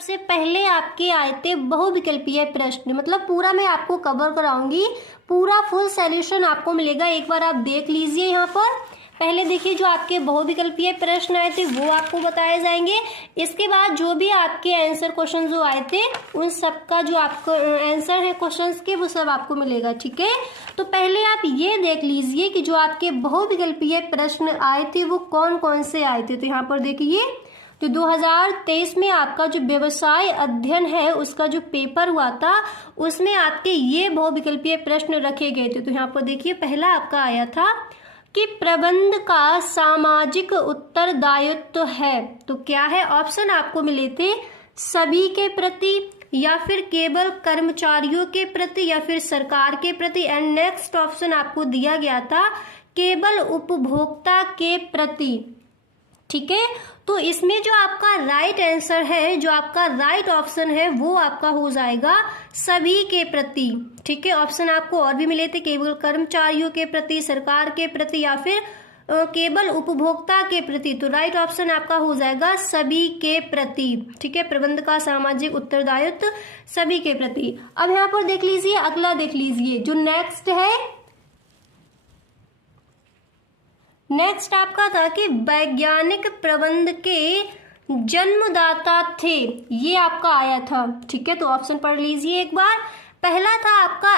सबसे पहले आपके आए थे बहुविकल्पीय प्रश्न, मतलब पूरा मैं आपको कवर कराऊंगी, पूरा फुल सॉल्यूशन आपको मिलेगा। एक बार आप देख लीजिए। यहाँ पर पहले देखिए जो आपके बहुविकल्पीय प्रश्न आए थे वो आपको बताए जाएंगे। इसके बाद जो भी आपके आंसर क्वेश्चन जो आए थे उन सबका जो आपको आंसर है क्वेश्चंस के वो सब आपको मिलेगा, ठीक है। तो पहले आप ये देख लीजिए कि जो आपके बहुविकल्पीय प्रश्न आए थे वो कौन कौन से आए थे। तो यहाँ पर देखिए तो 2023 में आपका जो व्यवसाय अध्ययन है उसका जो पेपर हुआ था उसमें आपके ये बहुविकल्पीय प्रश्न रखे गए थे। तो यहाँ पर देखिए पहला आपका आया था कि प्रबंध का सामाजिक उत्तरदायित्व है, तो क्या है? ऑप्शन आपको मिले थे सभी के प्रति, या फिर केवल कर्मचारियों के प्रति, या फिर सरकार के प्रति। एंड नेक्स्ट ऑप्शन आपको दिया गया था केवल उपभोक्ता के प्रति, ठीक है। तो इसमें जो आपका राइट आंसर है, जो आपका राइट ऑप्शन है वो आपका हो जाएगा सभी के प्रति, ठीक है। ऑप्शन आपको और भी मिले थे केवल कर्मचारियों के प्रति, सरकार के प्रति, या फिर केवल उपभोक्ता के प्रति। तो राइट ऑप्शन आपका हो जाएगा सभी के प्रति, ठीक है। प्रबंध का सामाजिक उत्तरदायित्व सभी के प्रति। अब यहाँ पर देख लीजिए, अगला देख लीजिए जो नेक्स्ट है। नेक्स्ट आपका था कि वैज्ञानिक प्रबंध के जन्मदाता थे, ये आपका आया था, ठीक है। तो ऑप्शन पढ़ लीजिए एक बार। पहला था आपका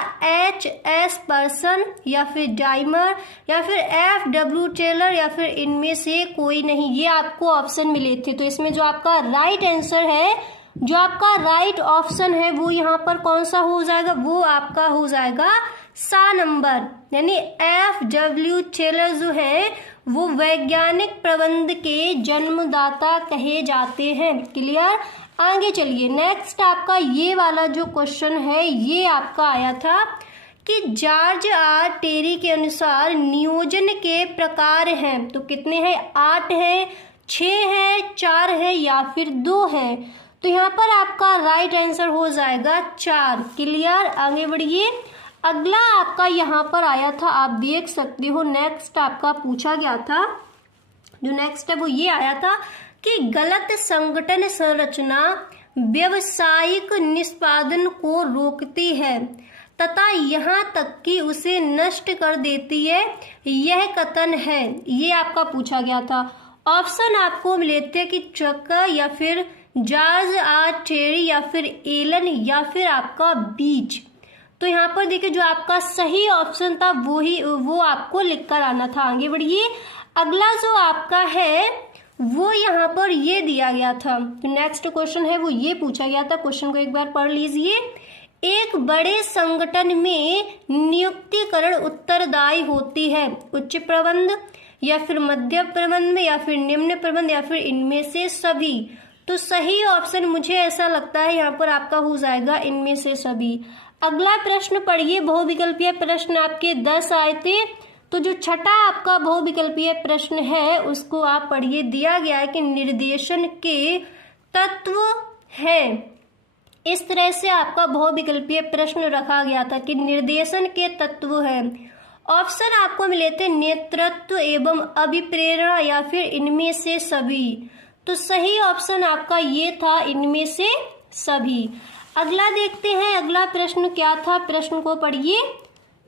H.S. पर्सन, या फिर डाइमर, या फिर F.W. टेलर, या फिर इनमें से कोई नहीं। ये आपको ऑप्शन मिले थे। तो इसमें जो आपका राइट आंसर है, जो आपका राइट ऑप्शन है वो यहाँ पर कौन सा हो जाएगा? वो आपका हो जाएगा सा नंबर, यानी F.W. टेलर जो है वो वैज्ञानिक प्रबंध के जन्मदाता कहे जाते हैं। क्लियर? आगे चलिए। नेक्स्ट आपका ये वाला जो क्वेश्चन है ये आपका आया था कि जॉर्ज आर टेरी के अनुसार नियोजन के प्रकार हैं, तो कितने हैं? 8 हैं, 6 हैं, 4 है, या फिर 2 है। तो यहाँ पर आपका राइट आंसर हो जाएगा 4। क्लियर? आगे बढ़िए। अगला आपका यहाँ पर आया था, आप देख सकते हो। नेक्स्ट आपका पूछा गया था, जो नेक्स्ट है वो ये आया था कि गलत संगठन संरचना व्यवसायिक निष्पादन को रोकती है तथा यहाँ तक कि उसे नष्ट कर देती है, यह कथन है। ये आपका पूछा गया था। ऑप्शन आपको मिले थे कि चक्कर, या फिर जॉर्ज आर टेरी, या फिर एलन, या फिर आपका बीच। तो यहाँ पर देखिए जो आपका सही ऑप्शन था वो आपको लिख कर आना था। आगे बढ़िए। अगला जो आपका है वो यहाँ पर ये दिया गया था। तो नेक्स्ट क्वेश्चन है वो ये पूछा गया था। क्वेश्चन को एक बार पढ़ लीजिए। एक बड़े संगठन में नियुक्तिकरण उत्तरदायी होती है उच्च प्रबंध, या फिर मध्य प्रबंध में, या फिर निम्न प्रबंध, या फिर इनमें से सभी। तो सही ऑप्शन मुझे ऐसा लगता है यहाँ पर आपका हो जाएगा इनमें से सभी। अगला प्रश्न पढ़िए। बहुविकल्पीय प्रश्न आपके 10 आए थे, तो जो छठा आपका बहुविकल्पीय प्रश्न है उसको आप पढ़िए। दिया गया है कि निर्देशन के तत्व है। इस तरह से आपका बहुविकल्पीय प्रश्न रखा गया था कि निर्देशन के तत्व है। ऑप्शन आपको मिले थे नेतृत्व एवं अभिप्रेरणा, या फिर इनमें से सभी। तो सही ऑप्शन आपका ये था इनमें से सभी। अगला देखते हैं, अगला प्रश्न क्या था? प्रश्न को पढ़िए।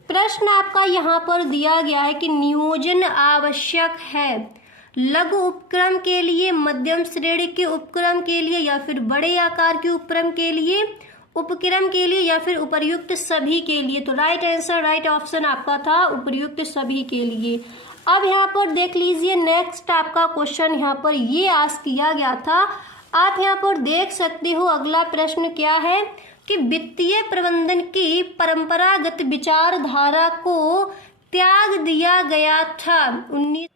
प्रश्न आपका यहाँ पर दिया गया है कि नियोजन आवश्यक है लघु उपक्रम के लिए, मध्यम श्रेणी के उपक्रम के लिए, या फिर बड़े आकार के उपक्रम के लिए, या फिर उपर्युक्त सभी के लिए। तो राइट आंसर, राइट ऑप्शन आपका था उपर्युक्त सभी के लिए। अब यहाँ पर देख लीजिए। नेक्स्ट आपका क्वेश्चन यहाँ पर ये आस्क किया गया था, आप यहाँ पर देख सकते हो। अगला प्रश्न क्या है कि वित्तीय प्रबंधन की परंपरागत विचारधारा को त्याग दिया गया था 19।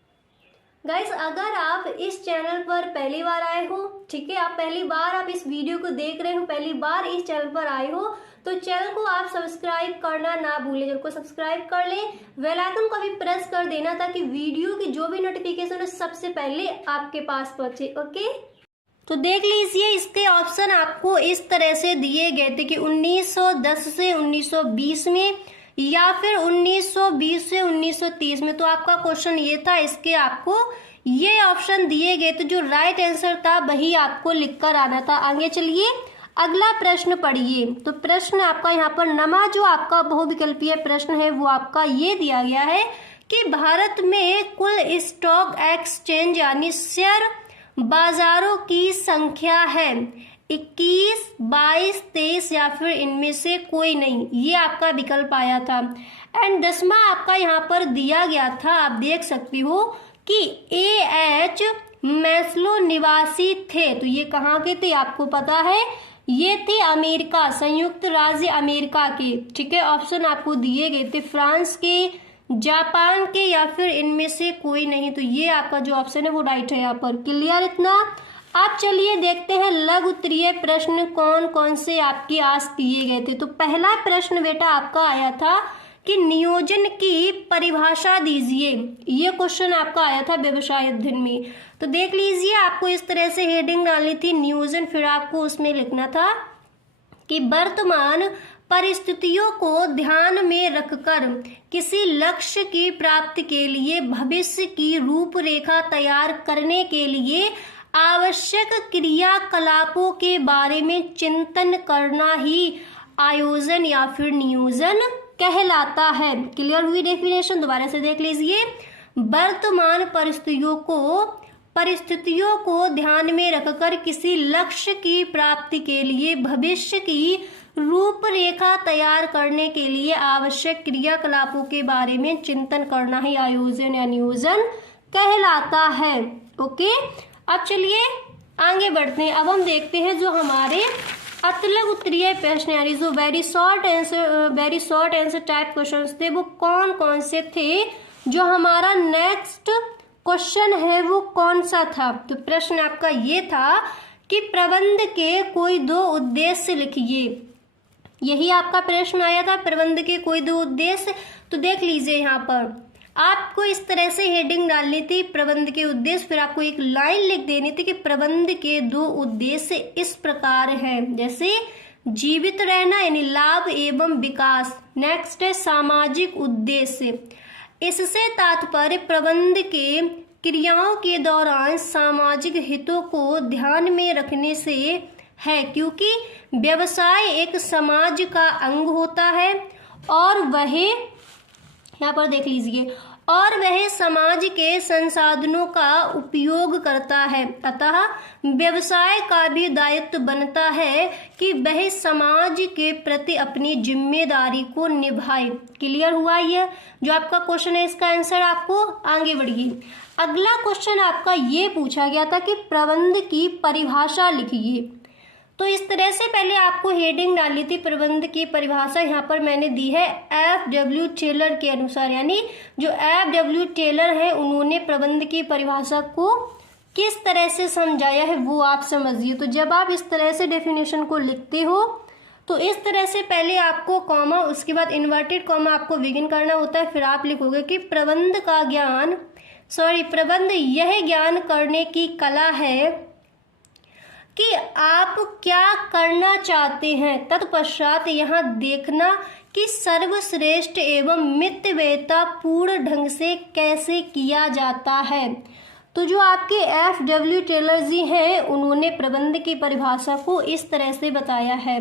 गाइस, अगर आप इस चैनल पर पहली बार आए हो, ठीक है, आप पहली बार आप इस वीडियो को देख रहे हो, पहली बार इस चैनल पर आए हो, तो चैनल को आप सब्सक्राइब करना ना भूलें। चैनल को सब्सक्राइब कर लें, बेल आइकन को भी प्रेस कर देना ताकि वीडियो की जो भी नोटिफिकेशन है सबसे पहले आपके पास पहुंचे। ओके, तो देख लीजिए इसके ऑप्शन आपको इस तरह से दिए गए थे कि 1910 से 1920 में, या फिर 1920 से 1930 में। तो आपका क्वेश्चन ये था, इसके आपको ये ऑप्शन दिए गए तो जो राइट आंसर था वही आपको लिखकर आना था। आगे चलिए अगला प्रश्न पढ़िए। तो प्रश्न आपका यहाँ पर नमा जो आपका बहुविकल्पीय प्रश्न है वो आपका ये दिया गया है कि भारत में कुल स्टॉक एक्सचेंज यानी शेयर बाजारों की संख्या है 21, 22, 23 या फिर इनमें से कोई नहीं, ये आपका विकल्प आया था। एंड 10वां आपका यहाँ पर दिया गया था, आप देख सकती हो कि AH मैस्लो निवासी थे। तो ये कहाँ के थे आपको पता है, ये थे अमेरिका, संयुक्त राज्य अमेरिका के। ठीक है, ऑप्शन आपको दिए गए थे फ्रांस के, जापान के या फिर इनमें से कोई नहीं। तो ये आपका जो ऑप्शन है वो राइट है यहाँ पर। क्लियर इतना। आप चलिए देखते हैं लघु उत्तरीय प्रश्न कौन कौन से आपके आज दिए गए थे। तो पहला प्रश्न बेटा आपका आया था कि नियोजन की परिभाषा दीजिए। ये क्वेश्चन आपका आया था व्यवसाय अध्ययन में। तो देख लीजिए, आपको इस तरह से हेडिंग डालनी थी नियोजन, फिर आपको उसमें लिखना था कि वर्तमान परिस्थितियों को ध्यान में रखकर किसी लक्ष्य की प्राप्ति के लिए भविष्य की रूपरेखा तैयार करने के लिए आवश्यक क्रियाकलापों के बारे में चिंतन करना ही आयोजन या फिर नियोजन कहलाता है। क्लियर हुई डेफिनेशन? दोबारा से देख लीजिए। वर्तमान परिस्थितियों को ध्यान में रखकर किसी लक्ष्य की प्राप्ति के लिए भविष्य की रूपरेखा तैयार करने के लिए आवश्यक क्रियाकलापों के बारे में चिंतन करना ही आयोजन या नियोजन कहलाता है। ओके, अब चलिए आगे बढ़ते हैं। अब हम देखते हैं जो हमारे अतिलघु उत्तरीय प्रश्न यानी जो very short answer type questions थे वो कौन कौन से थे। जो हमारा नेक्स्ट क्वेश्चन है वो कौन सा था? तो प्रश्न आपका ये था कि प्रबंध के कोई 2 उद्देश्य लिखिए। यही आपका प्रश्न आया था, प्रबंध के कोई 2 उद्देश्य। तो देख लीजिए, यहाँ पर आपको इस तरह से हेडिंग डालनी थी प्रबंध के उद्देश्य, फिर आपको एक लाइन लिख देनी थी कि प्रबंध के 2 उद्देश्य इस प्रकार हैं, जैसे जीवित रहना यानी लाभ एवं विकास। नेक्स्ट है सामाजिक उद्देश्य। इससे तात्पर्य प्रबंध के क्रियाओं के दौरान सामाजिक हितों को ध्यान में रखने से है, क्योंकि व्यवसाय एक समाज का अंग होता है और वह, यहाँ पर देख लीजिए, और वह समाज के संसाधनों का उपयोग करता है। अतः व्यवसाय का भी दायित्व बनता है कि वह समाज के प्रति अपनी जिम्मेदारी को निभाए। क्लियर हुआ? ये जो आपका क्वेश्चन है इसका आंसर आपको आगे बढ़िए। अगला क्वेश्चन आपका ये पूछा गया था कि प्रबंध की परिभाषा लिखिए। तो इस तरह से पहले आपको हेडिंग डाली थी प्रबंध की परिभाषा, यहाँ पर मैंने दी है F.W. टेलर के अनुसार, यानी जो F.W. टेलर है उन्होंने प्रबंध की परिभाषा को किस तरह से समझाया है वो आप समझिए। तो जब आप इस तरह से डेफिनेशन को लिखते हो तो इस तरह से पहले आपको कॉमा, उसके बाद इन्वर्टेड कॉमा आपको बिगिन करना होता है, फिर आप लिखोगे कि प्रबंध यह ज्ञान करने की कला है कि आप क्या करना चाहते हैं, तत्पश्चात यहाँ देखना कि सर्वश्रेष्ठ एवं मितव्ययिता पूर्ण ढंग से कैसे किया जाता है। तो जो आपके F.W. टेलर जी हैं उन्होंने प्रबंध की परिभाषा को इस तरह से बताया है।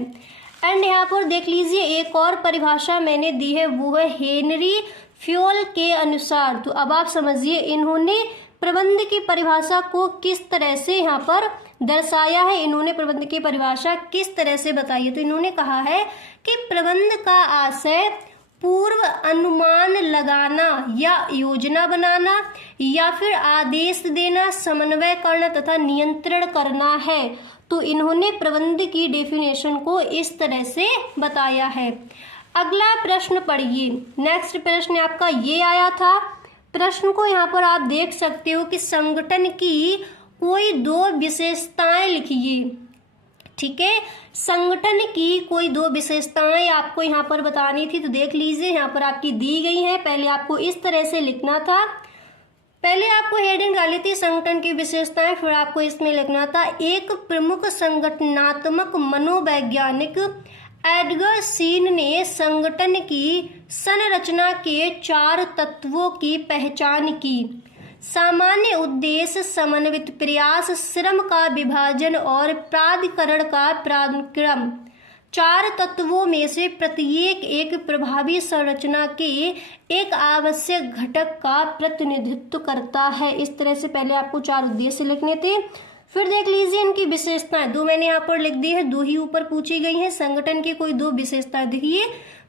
एंड यहाँ पर देख लीजिए एक और परिभाषा मैंने दी है, वो है हेनरी फ्योल के अनुसार। तो अब आप समझिए इन्होंने प्रबंध की परिभाषा को किस तरह से यहाँ पर दर्शाया है, इन्होंने प्रबंध की परिभाषा किस तरह से बताई है। तो इन्होंने कहा है कि प्रबंध का आशय पूर्व अनुमान लगाना या योजना बनाना या फिर आदेश देना, समन्वय करना तथा नियंत्रण करना है। तो इन्होंने प्रबंध की डेफिनेशन को इस तरह से बताया है। अगला प्रश्न पढ़िए। नेक्स्ट प्रश्न आपका ये आया था, प्रश्न को यहाँ पर आप देख सकते हो कि संगठन की कोई 2 विशेषताएं लिखिए। ठीक है, संगठन की कोई 2 विशेषताएं आपको यहाँ पर बतानी थी। तो देख लीजिए यहाँ पर आपकी दी गई है। पहले आपको इस तरह से लिखना था, पहले आपको हेडिंग डाली थी संगठन की विशेषताएं, फिर आपको इसमें लिखना था एक प्रमुख संगठनात्मक मनोवैज्ञानिक एडगर सीन ने संगठन की संरचना के 4 तत्वों की पहचान की, सामान्य उद्देश्य, समन्वित प्रयास, श्रम का विभाजन और प्राधिकरण का पराक्रम। 4 तत्वों में से प्रत्येक एक प्रभावी संरचना के एक आवश्यक घटक का प्रतिनिधित्व करता है। इस तरह से पहले आपको 4 उद्देश्य लिखने थे। फिर देख लीजिए इनकी विशेषताएं, 2 मैंने यहाँ पर लिख दी है, 2 ही ऊपर पूछी गई हैं। संगठन की कोई 2 विशेषताएं देखिए,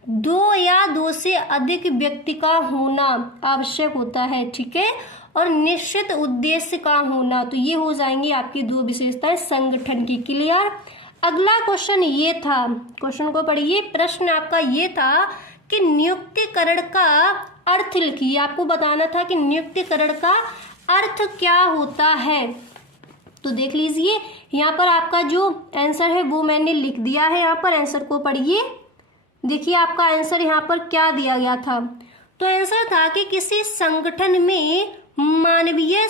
2 या 2 से अधिक व्यक्ति का होना आवश्यक होता है, ठीक है, और निश्चित उद्देश्य का होना। तो ये हो जाएंगी आपकी 2 विशेषताएं संगठन की। क्लियर। अगला क्वेश्चन ये था, क्वेश्चन को पढ़िए। प्रश्न आपका ये था कि नियुक्तिकरण का अर्थ लिखिए। आपको बताना था कि नियुक्तिकरण का अर्थ क्या होता है। तो देख लीजिए यहाँ पर आपका जो आंसर है वो मैंने लिख दिया है। यहाँ पर आंसर को पढ़िए। देखिए आपका आंसर यहाँ पर क्या दिया गया था। तो आंसर था कि किसी संगठन में मानवीय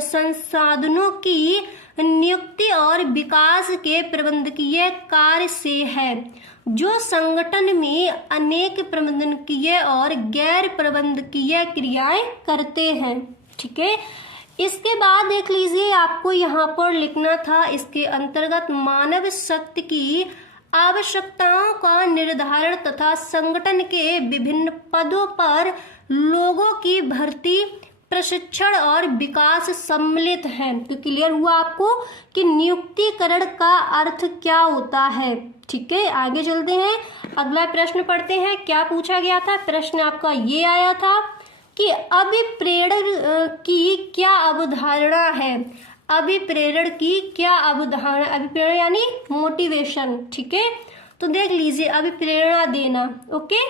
संसाधनों की नियुक्ति और विकास के प्रबंधकीय कार्य से है, जो संगठन में अनेक प्रबंधकीय और गैर प्रबंधकीय क्रियाएं करते हैं, ठीक है। इसके बाद देख लीजिए आपको यहाँ पर लिखना था इसके अंतर्गत मानव शक्ति की आवश्यकताओं का निर्धारण तथा संगठन के विभिन्न पदों पर लोगों की भर्ती, प्रशिक्षण और विकास सम्मिलित है। तो क्लियर हुआ आपको कि नियुक्तिकरण का अर्थ क्या होता है, ठीक है। आगे चलते हैं, अगला प्रश्न पढ़ते हैं। क्या पूछा गया था? प्रश्न आपका ये आया था कि अभिप्रेरण की क्या अवधारणा है। अभिप्रेरण की क्या अवधारणा, अभिप्रेरण यानी मोटिवेशन, ठीक है। तो देख लीजिए अभिप्रेरणा देना, ओके,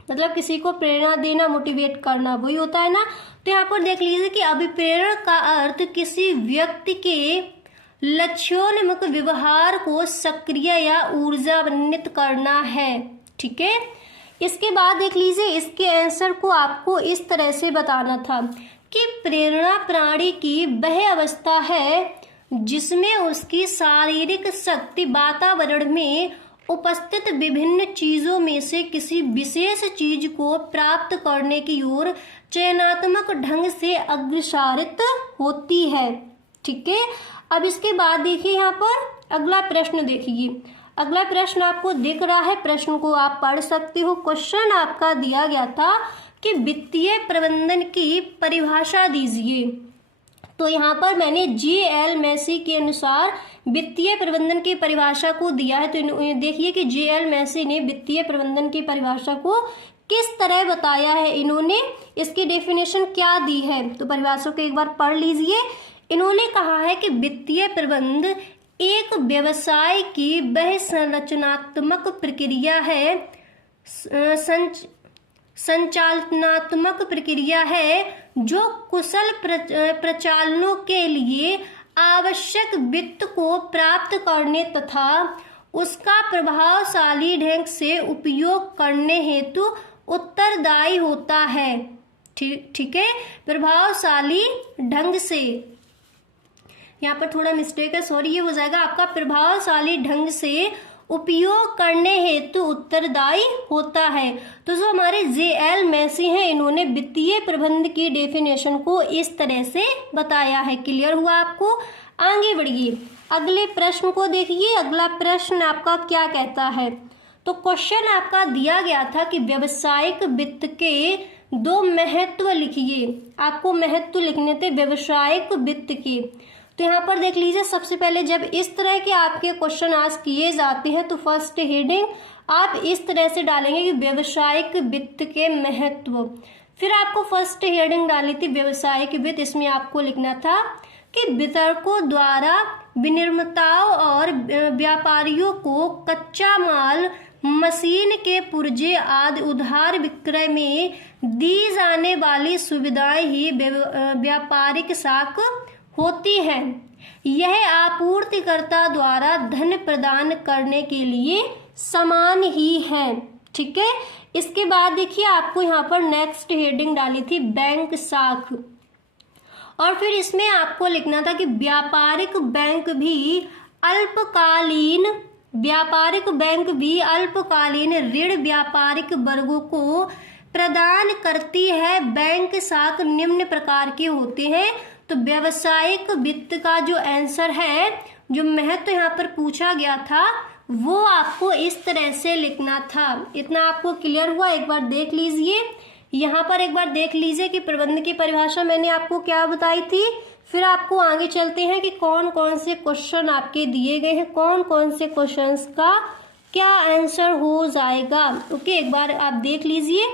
मतलब किसी को प्रेरणा देना, मोटिवेट करना, वही होता है ना। तो यहाँ पर देख लीजिए कि अभिप्रेरण का अर्थ किसी व्यक्ति के लक्ष्योन्मुख व्यवहार को सक्रिय या ऊर्जान्वित करना है, ठीक है। इसके बाद देख लीजिए इसके आंसर को आपको इस तरह से बताना था कि प्रेरणा प्राणी की वह अवस्था है जिसमें उसकी शारीरिक शक्ति वातावरण में उपस्थित विभिन्न चीजों में से किसी विशेष चीज को प्राप्त करने की ओर चयनात्मक ढंग से अग्रसरित होती है, ठीक है। अब इसके बाद देखिए यहाँ पर अगला प्रश्न देखिए। अगला प्रश्न आपको दिख रहा है, प्रश्न को आप पढ़ सकते हो। क्वेश्चन आपका दिया गया था कि वित्तीय प्रबंधन की परिभाषा दीजिए। तो यहाँ पर मैंने J.L. मैसी के अनुसार वित्तीय प्रबंधन की परिभाषा को दिया है। तो देखिए कि J.L. मैसी ने वित्तीय प्रबंधन की परिभाषा को किस तरह बताया है, इन्होंने इसकी डेफिनेशन क्या दी है। तो परिभाषा को एक बार पढ़ लीजिए। इन्होंने कहा है कि वित्तीय प्रबंध एक व्यवसाय की वह संरचनात्मक प्रक्रिया है, संचालनात्मक प्रक्रिया है जो कुशल प्रचालनों के लिए आवश्यक वित्त को प्राप्त करने तथा उसका प्रभावशाली ढंग से उपयोग करने हेतु उत्तरदायी होता है, ठीक है, प्रभावशाली ढंग से। यहाँ पर थोड़ा मिस्टेक है, सॉरी, ये हो जाएगा आपका प्रभावशाली ढंग से उपयोग करने हेतु उत्तरदायी होता है। तो जो हमारे J.L. मैसी हैं, इन्होंने वित्तीय प्रबंध की डेफिनेशन को इस तरह से बताया है। क्लियर हुआ आपको? आगे बढ़िए, अगले प्रश्न को देखिए। अगला प्रश्न आपका क्या कहता है। तो क्वेश्चन आपका दिया गया था कि व्यावसायिक वित्त के 2 महत्व लिखिए। आपको महत्व लिखने थे व्यावसायिक वित्त के। तो यहाँ पर देख लीजिए, सबसे पहले जब इस तरह के आपके क्वेश्चन आज किए जाते हैं तो फर्स्ट हेडिंग आप इस तरह से डालेंगे कि व्यावसायिक वित्त के महत्व। फिर आपको फर्स्ट हेडिंग डाली थी व्यावसायिक वित्त, इसमें आपको लिखना था कि वितरकों द्वारा विनिर्माताओं और व्यापारियों को कच्चा माल, मशीन के पुर्जे आदि उधार विक्रय में दी जाने वाली सुविधाएं ही व्यापारिक साख होती है। यह आपूर्तिकर्ता द्वारा धन प्रदान करने के लिए समान ही है, ठीक है। इसके बाद देखिए आपको यहाँ पर नेक्स्ट हेडिंग डाली थी बैंक साख, और फिर इसमें आपको लिखना था कि व्यापारिक बैंक भी अल्पकालीन ऋण व्यापारिक वर्गों को प्रदान करती है बैंक शाख निम्न प्रकार के होते हैं। तो व्यावसायिक वित्त का जो आंसर है, जो महत्व यहाँ पर पूछा गया था, वो आपको इस तरह से लिखना था। इतना आपको क्लियर हुआ? एक बार देख लीजिए, यहाँ पर एक बार देख लीजिए कि प्रबंध की परिभाषा मैंने आपको क्या बताई थी। फिर आपको आगे चलते हैं कि कौन कौन से क्वेश्चन आपके दिए गए हैं, कौन कौन से क्वेश्चंस का क्या आंसर हो जाएगा। ओके, एक बार आप देख लीजिए,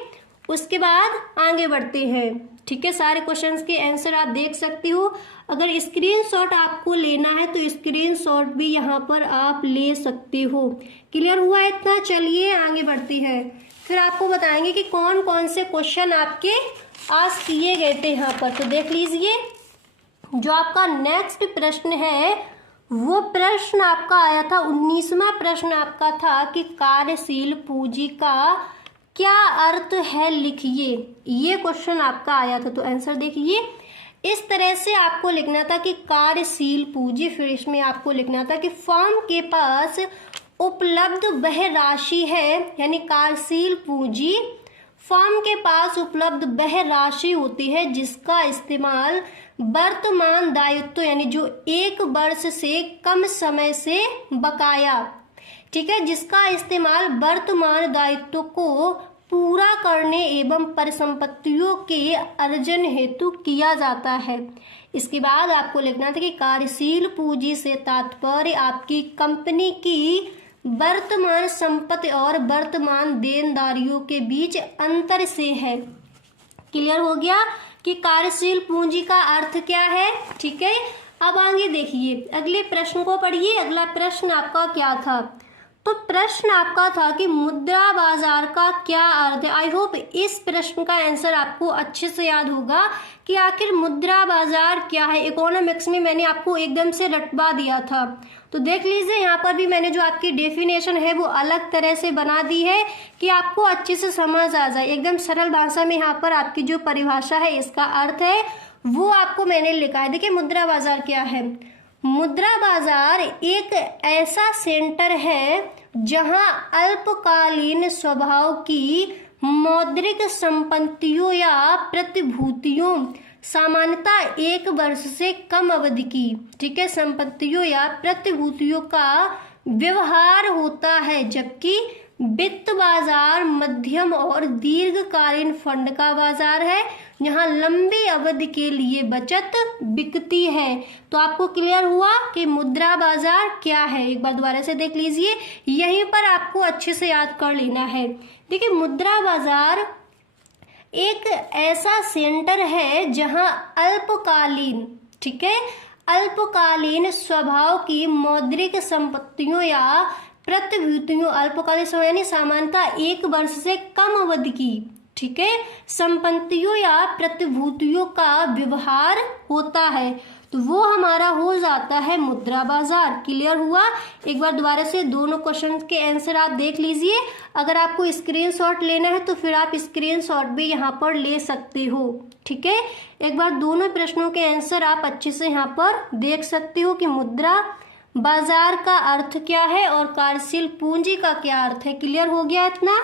उसके बाद आगे बढ़ते हैं। ठीक है, सारे क्वेश्चंस के आंसर आप देख सकते हो। अगर स्क्रीनशॉट आपको लेना है तो स्क्रीनशॉट भी यहाँ पर आप ले सकते हो। क्लियर हुआ इतना? चलिए आगे बढ़ते हैं, फिर आपको बताएंगे कि कौन कौन से क्वेश्चन आपके आज किए गए थे यहाँ पर। तो देख लीजिए, जो आपका नेक्स्ट प्रश्न है वो प्रश्न आपका आया था, 19वां प्रश्न आपका था कि कार्यशील पूंजी का क्या अर्थ है, लिखिए। ये क्वेश्चन आपका आया था। तो आंसर देखिए, इस तरह से आपको लिखना था कि कार्यशील पूंजी, फिर इसमें आपको लिखना था कि फर्म के पास उपलब्ध वह राशि है, यानी कार्यशील पूंजी फर्म के पास उपलब्ध वह राशि होती है जिसका इस्तेमाल वर्तमान दायित्व, यानी जो 1 वर्ष से कम समय से बकाया, ठीक है, जिसका इस्तेमाल वर्तमान दायित्व को पूरा करने एवं परिसंपत्तियों के अर्जन हेतु किया जाता है। इसके बाद आपको लिखना था कि कार्यशील पूंजी से तात्पर्य आपकी कंपनी की वर्तमान संपत्ति और वर्तमान देनदारियों के बीच अंतर से है। क्लियर हो गया कि कार्यशील पूंजी का अर्थ क्या है? ठीक है, अब आगे देखिए, अगले प्रश्न को पढ़िए। अगला प्रश्न आपका क्या था? तो प्रश्न आपका था कि मुद्रा बाजार का क्या अर्थ है। आई होप इस प्रश्न का आंसर आपको अच्छे से याद होगा कि आखिर मुद्रा बाजार क्या है। इकोनॉमिक्स में मैंने आपको एकदम से रटवा दिया था। तो देख लीजिए, यहाँ पर भी मैंने जो आपकी डेफिनेशन है वो अलग तरह से बना दी है कि आपको अच्छे से समझ आ जाए। एकदम सरल भाषा में यहाँ पर आपकी जो परिभाषा है, इसका अर्थ है, वो आपको मैंने लिखा है। देखिए, मुद्रा बाजार क्या है? मुद्रा बाजार एक ऐसा सेंटर है जहां अल्पकालीन स्वभाव की मौद्रिक संपत्तियों या प्रतिभूतियों, सामान्यतः 1 वर्ष से कम अवधि की, ठीक है, संपत्तियों या प्रतिभूतियों का व्यवहार होता है, जबकि वित्त बाजार मध्यम और दीर्घकालीन फंड का बाजार है जहां लंबी अवधि के लिए बचत बिकती है। तो आपको क्लियर हुआ कि मुद्रा बाजार क्या है? एक बार दोबारा से देख लीजिए, यहीं पर आपको अच्छे से याद कर लेना है। देखिए, मुद्रा बाजार एक ऐसा सेंटर है जहां अल्पकालीन, ठीक है, अल्पकालीन स्वभाव की मौद्रिक संपत्तियों या प्रतिभूतियों, अल्पकालीन समय यानी सामान्यतः 1 वर्ष से कम अवधि की, ठीक है, संपत्तियों या प्रतिभूतियों का व्यवहार होता है। तो वो हमारा हो जाता है मुद्रा बाजार। क्लियर हुआ? एक बार दोबारा से दोनों क्वेश्चन के आंसर आप देख लीजिए। अगर आपको स्क्रीनशॉट लेना है तो फिर आप स्क्रीनशॉट भी यहाँ पर ले सकते हो। ठीक है, एक बार दोनों प्रश्नों के आंसर आप अच्छे से यहाँ पर देख सकते हो कि मुद्रा बाजार का अर्थ क्या है और कार्यशील पूंजी का क्या अर्थ है। क्लियर हो गया इतना?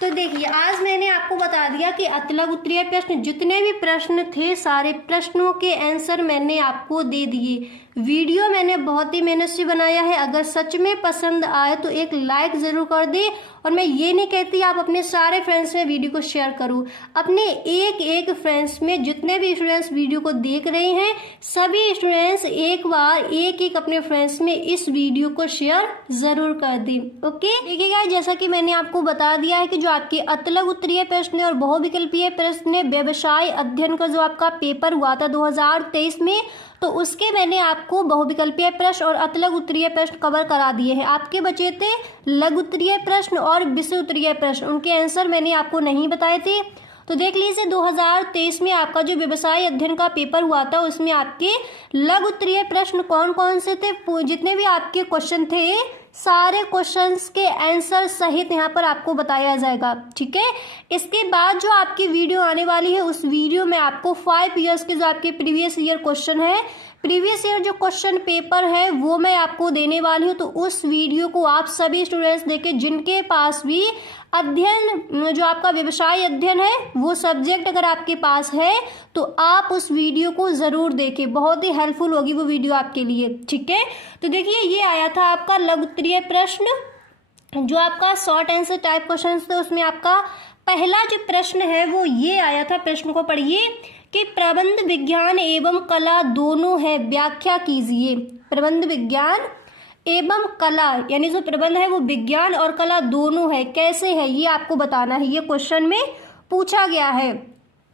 तो देखिए, आज मैंने आपको बता दिया कि अतलग उत्तरीय प्रश्न, जितने भी प्रश्न थे सारे प्रश्नों के आंसर मैंने आपको दे दिए। वीडियो मैंने बहुत ही मेहनत से बनाया है। अगर सच में पसंद आए तो एक लाइक जरूर कर दे। और मैं ये नहीं कहती आप अपने सारे फ्रेंड्स में वीडियो को शेयर करो, अपने एक एक फ्रेंड्स में जितने भी स्टूडेंट्स वीडियो को देख रहे हैं सभी स्टूडेंट्स एक बार एक एक अपने फ्रेंड्स में इस वीडियो को शेयर जरूर कर दें। ओके, देखिएगा, जैसा कि मैंने आपको बता दिया है कि जो आपके अतलग उत्तरीय प्रश्न और बहुविकल्पीय प्रश्न व्यवसाय अध्ययन का जो आपका पेपर हुआ था 2023 में, तो उसके मैंने आपको बहुविकल्पीय प्रश्न और अतलग उत्तरीय प्रश्न कवर करा दिए हैं। आपके बचे थे लघु उत्तरीय प्रश्न और विषय उत्तरीय प्रश्न, उनके आंसर मैंने आपको नहीं बताए थे। तो देख लीजिए, 2023 में आपका जो व्यवसाय अध्ययन का पेपर हुआ था उसमें आपके लघु उत्तरीय प्रश्न कौन कौन से थे, जितने भी आपके क्वेश्चन थे सारे क्वेश्चंस के आंसर सहित यहाँ पर आपको बताया जाएगा। ठीक है, इसके बाद जो आपकी वीडियो आने वाली है उस वीडियो में आपको 5 ईयर्स के जो आपके प्रीवियस ईयर क्वेश्चन है प्रीवियस ईयर जो क्वेश्चन पेपर है वो मैं आपको देने वाली हूँ, तो उस वीडियो को आप सभी स्टूडेंट्स देखें जिनके पास भी अध्ययन जो आपका व्यवसाय अध्ययन है वो सब्जेक्ट अगर आपके पास है तो आप उस वीडियो को ज़रूर देखें, बहुत ही हेल्पफुल होगी वो वीडियो आपके लिए। ठीक है, तो देखिए ये आया था आपका लघु उत्तरीय प्रश्न जो आपका शॉर्ट आंसर टाइप क्वेश्चन थे, उसमें आपका पहला जो प्रश्न है वो ये आया था। प्रश्न को पढ़िए कि प्रबंध विज्ञान एवं कला दोनों है, व्याख्या कीजिए। प्रबंध विज्ञान एवं कला यानी जो प्रबंध है वो विज्ञान और कला दोनों है, कैसे है ये आपको बताना है, ये क्वेश्चन में पूछा गया है।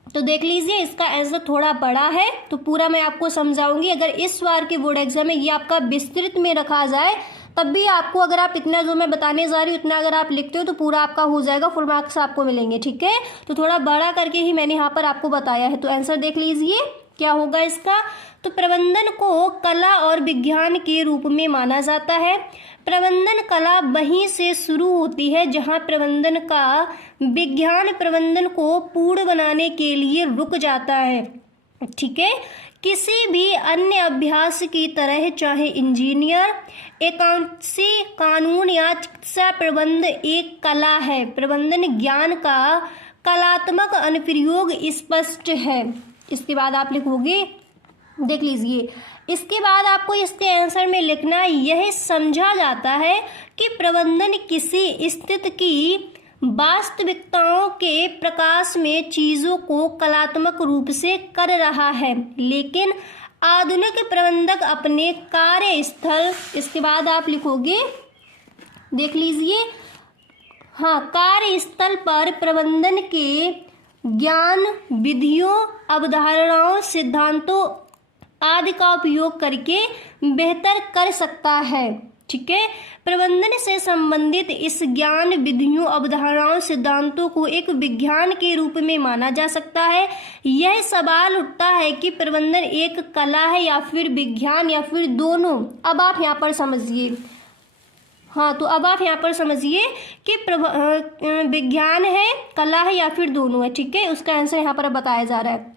तो देख लीजिए इसका आंसर थोड़ा बड़ा है तो पूरा मैं आपको समझाऊंगी। अगर इस बार के बोर्ड एग्जाम में ये आपका विस्तृत में रखा जाए तब भी आपको, अगर आप इतना जो मैं बताने जा रही हूँ इतना अगर आप लिखते हो तो पूरा आपका हो जाएगा, फुल मार्क्स आपको मिलेंगे। ठीक है, तो थोड़ा बड़ा करके ही मैंने यहाँ पर आपको बताया है। तो आंसर देख लीजिए क्या होगा इसका। तो प्रबंधन को कला और विज्ञान के रूप में माना जाता है। प्रबंधन कला वहीं से शुरू होती है जहाँ प्रबंधन का विज्ञान प्रबंधन को पूर्ण बनाने के लिए रुक जाता है। ठीक है, किसी भी अन्य अभ्यास की तरह चाहे इंजीनियर, एकाउंटेंसी, कानून या चिकित्सा, प्रबंध एक कला है। प्रबंधन ज्ञान का कलात्मक अनुप्रयोग स्पष्ट है। इसके बाद आप लिखोगे, देख लीजिए इसके बाद आपको इसके आंसर में लिखना, यह समझा जाता है कि प्रबंधन किसी स्थिति की वास्तविकताओं के प्रकाश में चीजों को कलात्मक रूप से कर रहा है, लेकिन आधुनिक प्रबंधक अपने कार्यस्थल, इसके बाद आप लिखोगे, देख लीजिए, हाँ, कार्यस्थल पर प्रबंधन के ज्ञान, विधियों, अवधारणाओं, सिद्धांतों आदि का उपयोग करके बेहतर कर सकता है। ठीक है, प्रबंधन से संबंधित इस ज्ञान, विधियों, अवधारणाओं, सिद्धांतों को एक विज्ञान के रूप में माना जा सकता है। यह सवाल उठता है कि प्रबंधन एक कला है या फिर विज्ञान या फिर दोनों। अब आप यहाँ पर समझिए, हाँ, तो अब आप यहाँ पर समझिए कि विज्ञान है, कला है या फिर दोनों है। ठीक है, उसका आंसर यहाँ पर बताया जा रहा है।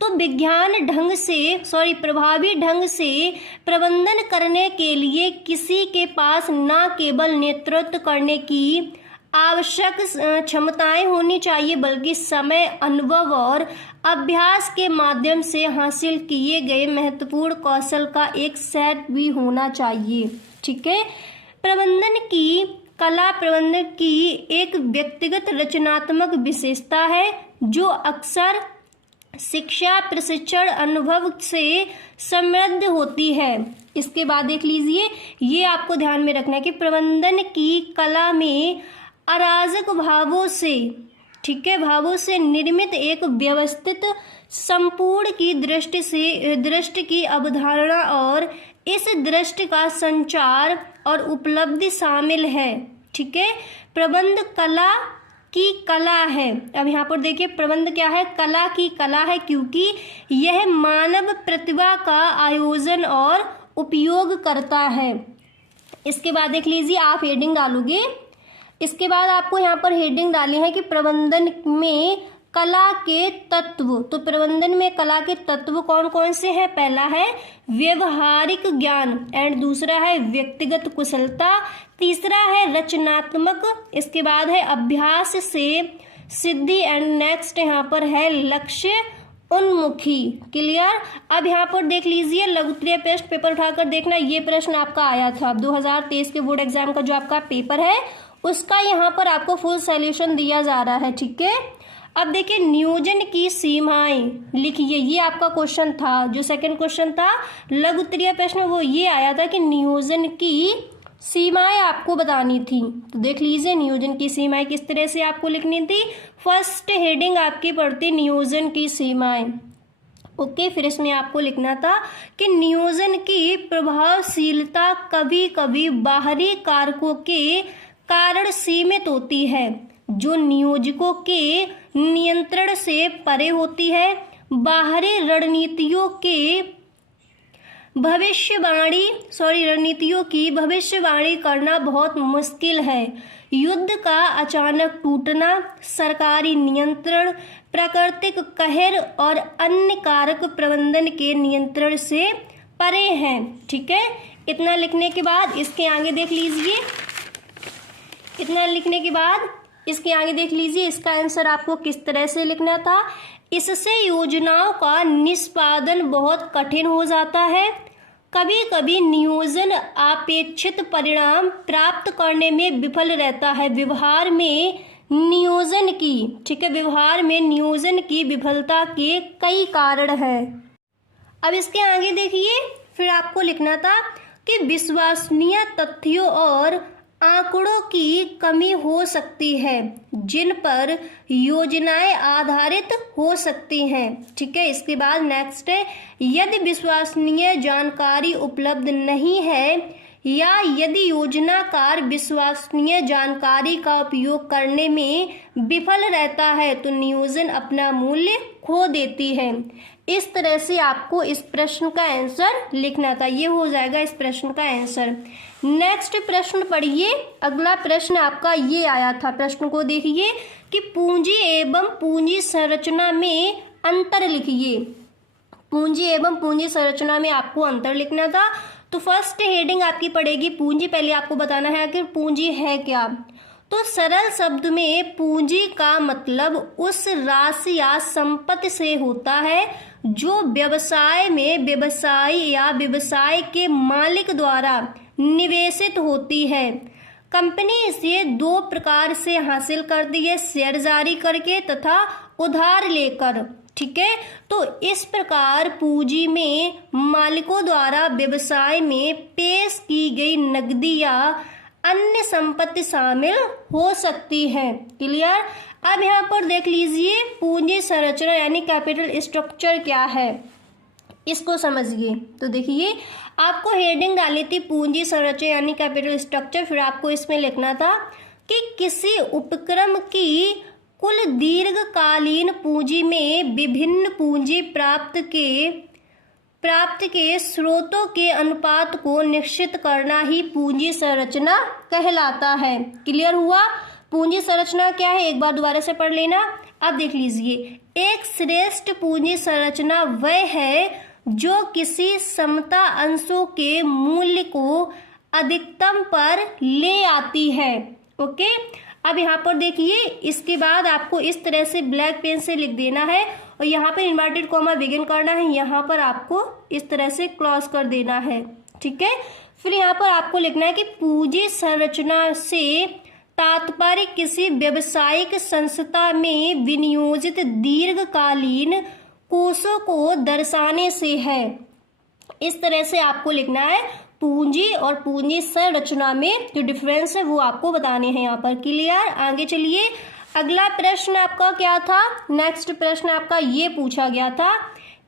तो प्रभावी ढंग से प्रबंधन करने के लिए किसी के पास न केवल नेतृत्व करने की आवश्यक क्षमताएं होनी चाहिए बल्कि समय, अनुभव और अभ्यास के माध्यम से हासिल किए गए महत्वपूर्ण कौशल का एक सेट भी होना चाहिए। ठीक है, प्रबंधन की कला प्रबंधन की एक व्यक्तिगत रचनात्मक विशेषता है जो अक्सर शिक्षा, प्रशिक्षण, अनुभव से समृद्ध होती है। इसके बाद देख लीजिए, ये आपको ध्यान में रखना है कि प्रबंधन की कला में अराजक भावों से, ठीक है, भावों से निर्मित एक व्यवस्थित संपूर्ण की दृष्टि की अवधारणा और इस दृष्टि का संचार और उपलब्धि शामिल है। ठीक है, प्रबंध कला की कला है। अब यहाँ पर देखिए प्रबंध क्या है, कला की कला है, क्योंकि यह मानव प्रतिभा का आयोजन और उपयोग करता है। इसके बाद देख लीजिए, आप हेडिंग डालोगे, इसके बाद आपको यहाँ पर हेडिंग डाली है कि प्रबंधन में कला के तत्व। तो प्रबंधन में कला के तत्व कौन कौन से हैं? पहला है व्यवहारिक ज्ञान एंड दूसरा है व्यक्तिगत कुशलता, तीसरा है रचनात्मक, इसके बाद है अभ्यास से सिद्धि एंड नेक्स्ट यहाँ पर है लक्ष्य उन्मुखी। क्लियर। अब यहाँ पर देख लीजिए, लघु उत्तरीय प्रश्न पेपर उठाकर देखना, ये प्रश्न आपका आया था 2023 के बोर्ड एग्जाम का जो आपका पेपर है उसका यहाँ पर आपको फुल सॉल्यूशन दिया जा रहा है। ठीक है, अब देखिए नियोजन की सीमाएं लिखिए, ये आपका क्वेश्चन था, जो सेकंड क्वेश्चन था लघु उत्तरीय प्रश्न वो ये आया था कि नियोजन की सीमाएं आपको बतानी थी। तो देख लीजिए नियोजन की सीमाएं किस तरह से आपको लिखनी थी। फर्स्ट हेडिंग आपकी पड़ती नियोजन की सीमाएं। ओके, फिर इसमें आपको लिखना था कि नियोजन की प्रभावशीलता कभी कभी बाहरी कारकों के कारण सीमित होती है जो नियोजकों के नियंत्रण से परे होती है। बाहरी रणनीतियों के रणनीतियों की भविष्यवाणी करना बहुत मुश्किल है। युद्ध का अचानक टूटना, सरकारी नियंत्रण, प्राकृतिक कहर और अन्य कारक प्रबंधन के नियंत्रण से परे हैं। ठीक है, इतना लिखने के बाद इसके आगे देख लीजिए, इसका आंसर आपको किस तरह से लिखना था। इससे योजनाओं का निष्पादन बहुत कठिन हो जाता है। कभी कभी नियोजन अपेक्षित परिणाम प्राप्त करने में विफल रहता है। व्यवहार में नियोजन की विफलता के कई कारण हैं। अब इसके आगे देखिए, फिर आपको लिखना था कि विश्वसनीय तथ्यों और आंकड़ों की कमी हो सकती है जिन पर योजनाएं आधारित हो सकती हैं। ठीक है, इसके बाद नेक्स्ट है, यदि विश्वसनीय जानकारी उपलब्ध नहीं है या यदि योजनाकार विश्वसनीय जानकारी का उपयोग करने में विफल रहता है तो नियोजन अपना मूल्य खो देती है। इस तरह से आपको इस प्रश्न का आंसर लिखना था। ये हो जाएगा इस प्रश्न का आंसर। नेक्स्ट प्रश्न पढ़िए। अगला प्रश्न आपका ये आया था, प्रश्न को देखिए कि पूंजी एवं पूंजी संरचना में अंतर लिखिए। पूंजी एवं पूंजी संरचना में आपको अंतर लिखना था। तो फर्स्ट हेडिंग आपकी पड़ेगी पूंजी। पहले आपको बताना है कि पूंजी है क्या। तो सरल शब्द में पूंजी का मतलब उस राशि या संपत्ति से होता है जो व्यवसाय में व्यवसायी या व्यवसाय के मालिक द्वारा निवेशित होती है। कंपनी इसे दो प्रकार से हासिल करती है, शेयर जारी करके तथा उधार लेकर। ठीक है, तो इस प्रकार पूंजी में मालिकों द्वारा व्यवसाय में पेश की गई नकदी या अन्य संपत्ति शामिल हो सकती है। क्लियर। अब यहाँ पर देख लीजिए पूंजी संरचना यानी कैपिटल स्ट्रक्चर क्या है, इसको समझिए। तो देखिए, आपको हेडिंग डाली थी पूंजी संरचना यानी कैपिटल स्ट्रक्चर। फिर आपको इसमें लिखना था कि किसी उपक्रम की कुल दीर्घकालीन पूंजी में विभिन्न पूंजी प्राप्त के स्रोतों के अनुपात को निश्चित करना ही पूंजी संरचना कहलाता है। क्लियर हुआ। पूंजी संरचना क्या है एक बार दोबारा से पढ़ लेना। अब देख लीजिए, एक श्रेष्ठ पूंजी संरचना वह है जो किसी समता अंशों के मूल्य को अधिकतम पर ले आती है। ओके, अब यहाँ पर देखिए, इसके बाद आपको इस तरह से ब्लैक पेन से लिख देना है और यहाँ पर इन्वर्टेड कॉमा बिगिन करना है, यहाँ पर आपको इस तरह से क्लोज कर देना है। ठीक है, फिर यहाँ पर आपको लिखना है कि पूंजी संरचना से तात्पर्य किसी व्यावसायिक संस्था में विनियोजित दीर्घकालीन कोषों को दर्शाने से है। इस तरह से आपको लिखना है। पूंजी और पूंजी संरचना में जो डिफरेंस है वो आपको बताने हैं यहाँ पर। क्लियर। आगे चलिए, अगला प्रश्न आपका क्या था। नेक्स्ट प्रश्न आपका ये पूछा गया था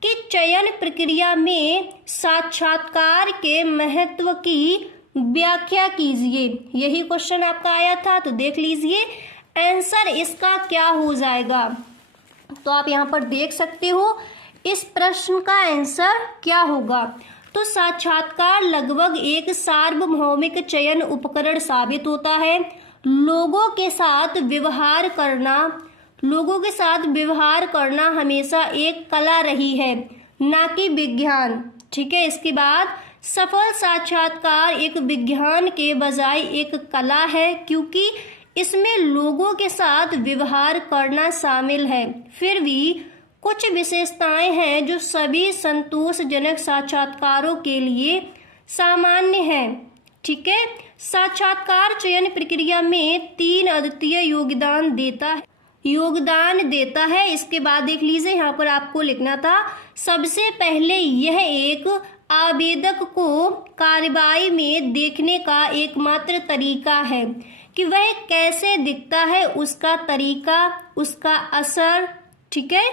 कि चयन प्रक्रिया में साक्षात्कार के महत्व की व्याख्या कीजिए। यही क्वेश्चन आपका आया था। तो देख लीजिए आंसर इसका क्या हो जाएगा। तो आप यहाँ पर देख सकते हो इस प्रश्न का आंसर क्या होगा। तो साक्षात्कार लगभग एक सार्वभौमिक चयन उपकरण साबित होता है। लोगों के साथ व्यवहार करना हमेशा एक कला रही है, ना कि विज्ञान। ठीक है, इसके बाद सफल साक्षात्कार एक विज्ञान के बजाय एक कला है क्योंकि इसमें लोगों के साथ व्यवहार करना शामिल है। फिर भी कुछ विशेषताएं हैं जो सभी संतोषजनक साक्षात्कारों के लिए सामान्य हैं। ठीक है, साक्षात्कार चयन प्रक्रिया में 3 अद्वितीय योगदान देता है। इसके बाद देख लीजिए, यहाँ पर आपको लिखना था सबसे पहले यह एक आवेदक को कार्रवाई में देखने का एकमात्र तरीका है कि वह कैसे दिखता है, उसका तरीका, उसका असर। ठीक है,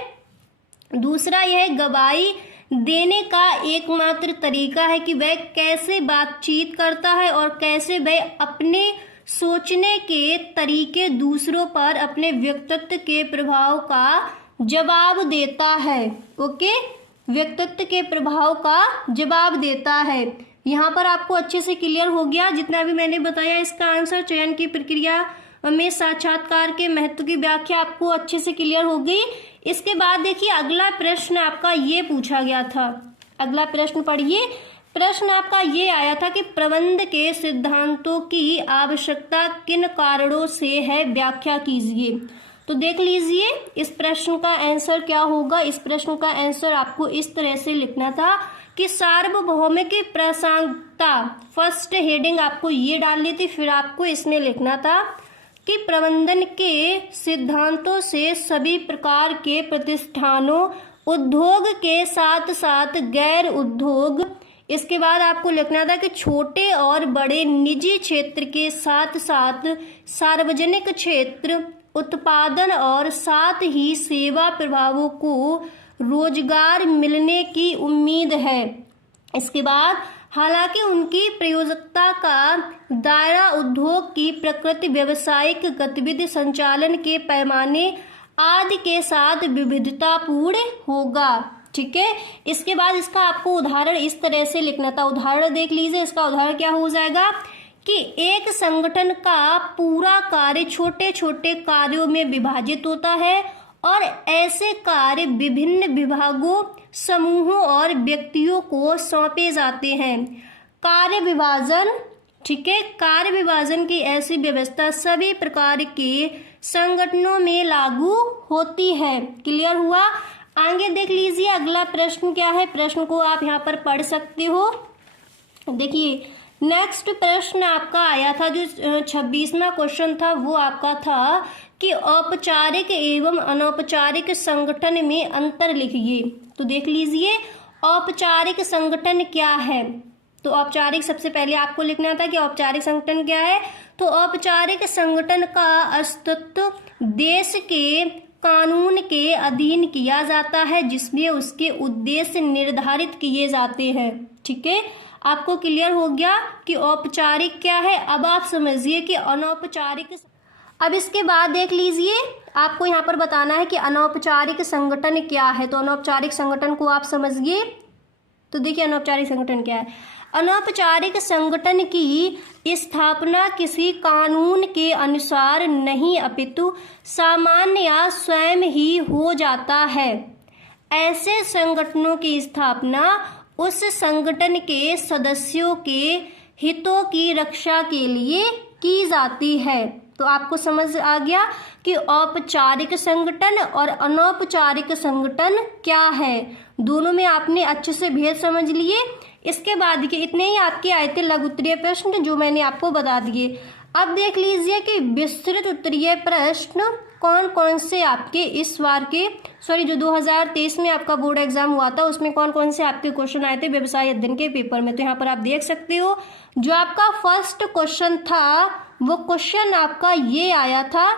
दूसरा यह गवाही देने का एकमात्र तरीका है कि वह कैसे बातचीत करता है और कैसे वह अपने सोचने के तरीके दूसरों पर अपने व्यक्तित्व के प्रभाव का जवाब देता है। ओके, व्यक्तित्व के प्रभाव का जवाब देता है। यहाँ पर आपको अच्छे से क्लियर हो गया जितना भी मैंने बताया इसका आंसर। चयन की प्रक्रिया में साक्षात्कार के महत्व की व्याख्या आपको अच्छे से क्लियर हो गई। इसके बाद देखिए अगला प्रश्न आपका ये पूछा गया था। अगला प्रश्न पढ़िए। प्रश्न आपका ये आया था कि प्रबंध के सिद्धांतों की आवश्यकता किन कारणों से है, व्याख्या कीजिए। तो देख लीजिए इस प्रश्न का आंसर क्या होगा। इस प्रश्न का आंसर आपको इस तरह से लिखना था कि सार्वभौमिक प्रासंगिकता, फर्स्ट हेडिंग आपको ये डालनी थी, फिर आपको इसमें लिखना था कि प्रबंधन के सिद्धांतों से सभी प्रकार के प्रतिष्ठानों, उद्योग के साथ साथ गैर उद्योग, इसके बाद आपको लिखना था कि छोटे और बड़े निजी क्षेत्र के साथ साथ सार्वजनिक क्षेत्र, उत्पादन और साथ ही सेवा प्रभावों को रोजगार मिलने की उम्मीद है। इसके बाद हालांकि उनकी प्रयोजकता का दायरा उद्योग की प्रकृति, व्यावसायिक गतिविधि, संचालन के पैमाने आदि के साथ विविधतापूर्ण होगा। ठीक है। इसके बाद इसका आपको उदाहरण इस तरह से लिखना था। उदाहरण देख लीजिए। इसका उदाहरण क्या हो जाएगा कि एक संगठन का पूरा कार्य छोटे छोटे कार्यों में विभाजित होता है और ऐसे कार्य विभिन्न विभागों, समूहों और व्यक्तियों को सौंपे जाते हैं। कार्य विभाजन, ठीक है, कार्य विभाजन की ऐसी व्यवस्था सभी प्रकार के संगठनों में लागू होती है। क्लियर हुआ। आगे देख लीजिए अगला प्रश्न क्या है। प्रश्न को आप यहाँ पर पढ़ सकते हो। देखिए नेक्स्ट प्रश्न आपका आया था जो 26वां क्वेश्चन था, वो आपका था कि औपचारिक एवं अनौपचारिक संगठन में अंतर लिखिए। तो देख लीजिए औपचारिक संगठन क्या है। तो औपचारिक सबसे पहले आपको लिखना था कि औपचारिक संगठन क्या है। तो औपचारिक संगठन का अस्तित्व देश के कानून के अधीन किया जाता है जिसमें उसके उद्देश्य निर्धारित किए जाते हैं। ठीक है, आपको क्लियर हो गया कि औपचारिक क्या है। अब आप समझिए कि अनौपचारिक। अब इसके बाद देख लीजिए आपको यहाँ पर बताना है कि अनौपचारिक संगठन क्या है। तो अनौपचारिक संगठन को आप समझिए। तो देखिए अनौपचारिक संगठन क्या है। अनौपचारिक संगठन की स्थापना किसी कानून के अनुसार नहीं अपितु सामान्य या स्वयं ही हो जाता है। ऐसे संगठनों की स्थापना उस संगठन के सदस्यों के हितों की रक्षा के लिए की जाती है। तो आपको समझ आ गया कि औपचारिक संगठन और अनौपचारिक संगठन क्या है। दोनों में आपने अच्छे से भेद समझ लिए। इसके बाद के इतने ही आपके आए थे लघु उत्तरीय प्रश्न जो मैंने आपको बता दिए। अब देख लीजिए कि विस्तृत उत्तरीय प्रश्न कौन कौन से आपके इस बार के जो 2023 में आपका बोर्ड एग्जाम हुआ था उसमें कौन कौन से आपके क्वेश्चन आए थे व्यवसाय अध्ययन के पेपर में। तो यहाँ पर आप देख सकते हो जो आपका फर्स्ट क्वेश्चन था वो क्वेश्चन आपका ये आया था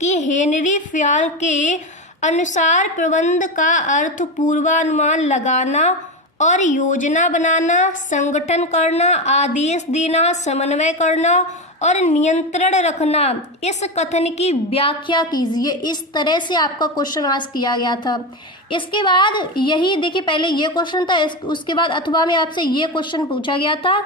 कि हेनरी फ्याल के अनुसार प्रबंध का अर्थ पूर्वानुमान लगाना और योजना बनाना, संगठन करना, आदेश देना, समन्वय करना और नियंत्रण रखना। इस कथन की व्याख्या कीजिए। इस तरह से आपका क्वेश्चन आज किया गया था। इसके बाद यही देखिए पहले ये क्वेश्चन था, उसके बाद अथवा में आपसे ये क्वेश्चन पूछा गया था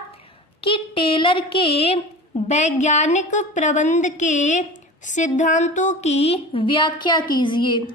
कि टेलर के वैज्ञानिक प्रबंध के सिद्धांतों की व्याख्या कीजिए।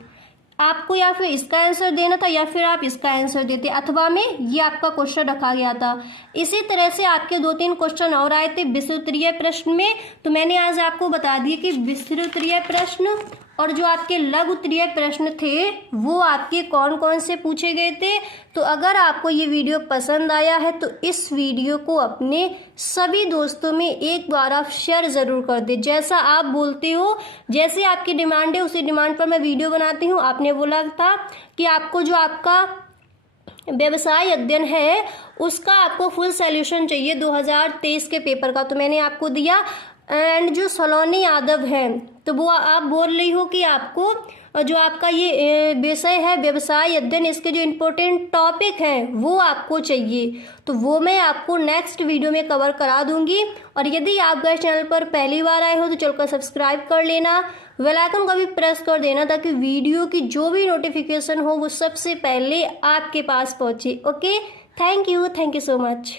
आपको या फिर इसका आंसर देना था या फिर आप इसका आंसर देते। अथवा में ये आपका क्वेश्चन रखा गया था। इसी तरह से आपके 2-3 क्वेश्चन और आए थे विस्तृत उत्तरीय प्रश्न में। तो मैंने आज आपको बता दिया कि विस्तृत उत्तरीय प्रश्न और जो आपके लघु उत्तरीय प्रश्न थे वो आपके कौन कौन से पूछे गए थे। तो अगर आपको ये वीडियो पसंद आया है तो इस वीडियो को अपने सभी दोस्तों में एक बार आप शेयर ज़रूर कर दें। जैसा आप बोलते हो, जैसे आपकी डिमांड है उसी डिमांड पर मैं वीडियो बनाती हूँ। आपने बोला था कि आपको जो आपका व्यवसाय अध्ययन है उसका आपको फुल सॉल्यूशन चाहिए 2023 के पेपर का, तो मैंने आपको दिया। एंड जो सलोनी यादव है, तो वो आप बोल रही हो कि आपको जो आपका ये विषय है व्यवसाय अध्ययन, इसके जो इम्पोर्टेंट टॉपिक हैं वो आपको चाहिए, तो वो मैं आपको नेक्स्ट वीडियो में कवर करा दूंगी। और यदि आप गए चैनल पर पहली बार आए हो तो चैनल को सब्सक्राइब कर लेना, बेल आइकन का भी प्रेस कर देना, ताकि वीडियो की जो भी नोटिफिकेशन हो वो सबसे पहले आपके पास पहुंचे। Okay, thank you so much.